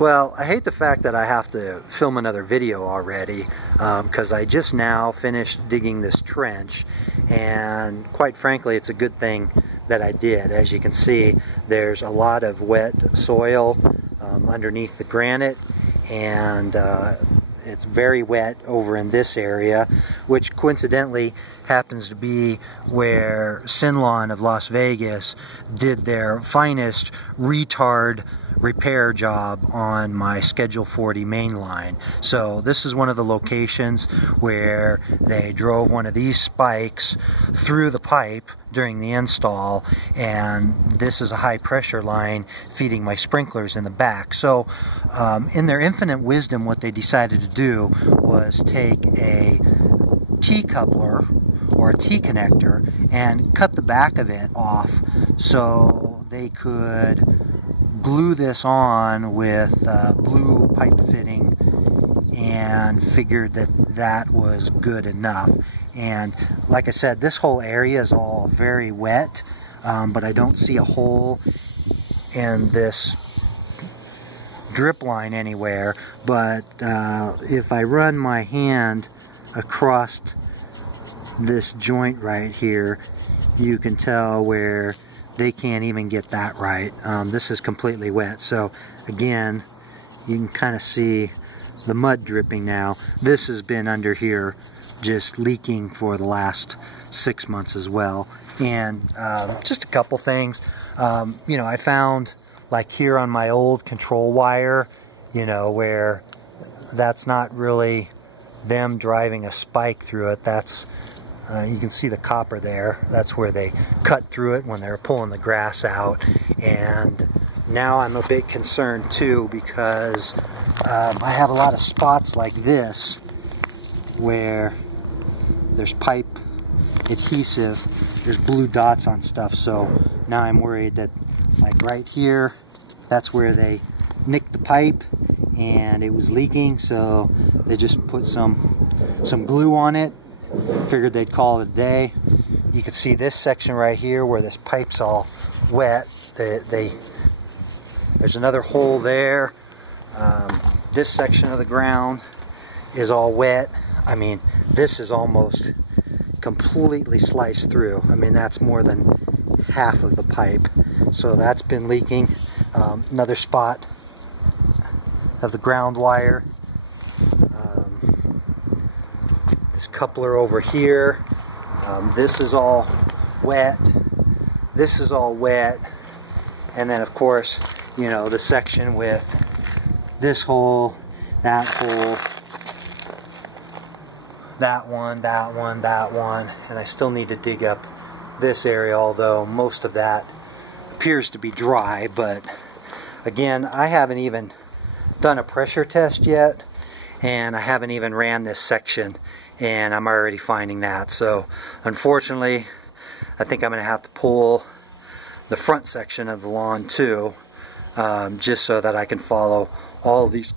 Well, I hate the fact that I have to film another video already because I just now finished digging this trench, and quite frankly it's a good thing that I did. As you can see, there's a lot of wet soil underneath the granite, and it's very wet over in this area, which coincidentally happens to be where SynLawn of Las Vegas did their finest retard repair job on my Schedule 40 main line. So this is one of the locations where they drove one of these spikes through the pipe during the install, and this is a high pressure line feeding my sprinklers in the back. So in their infinite wisdom, what they decided to do was take a T-coupler or a T-connector and cut the back of it off so they could glue this on with blue pipe fitting, and figured that that was good enough. And like I said, this whole area is all very wet, but I don't see a hole in this drip line anywhere. But if I run my hand across this joint right here, you can tell where they can't even get that right. This is completely wet. So again, you can kind of see the mud dripping now. This has been under here just leaking for the last 6 months as well. And just a couple things. You know, I found, like here on my old control wire, you know, where that's not really them driving a spike through it. That's you can see the copper there. That's where they cut through it when they were pulling the grass out. And now I'm a bit concerned too, because I have a lot of spots like this where there's pipe adhesive, there's blue dots on stuff. So now I'm worried that, like right here, that's where they nicked the pipe and it was leaking, so they just put some glue on it. Figured they'd call it a day. You can see this section right here where this pipe's all wet. There's another hole there. This section of the ground is all wet. I mean, this is almost completely sliced through. I mean, that's more than half of the pipe. So that's been leaking. Another spot of the ground wire. This coupler over here, this is all wet, this is all wet, and then of course, you know, the section with this hole, that hole, that one, that one, that one, and I still need to dig up this area, although most of that appears to be dry. But again, I haven't even done a pressure test yet, and I haven't even ran this section, and I'm already finding that. So unfortunately, I think I'm going to have to pull the front section of the lawn too, just so that I can follow all of these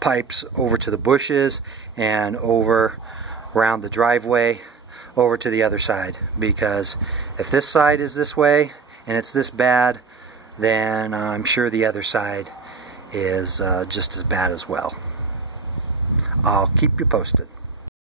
pipes over to the bushes and over around the driveway over to the other side. Because if this side is this way and it's this bad, then I'm sure the other side is just as bad as well. I'll keep you posted.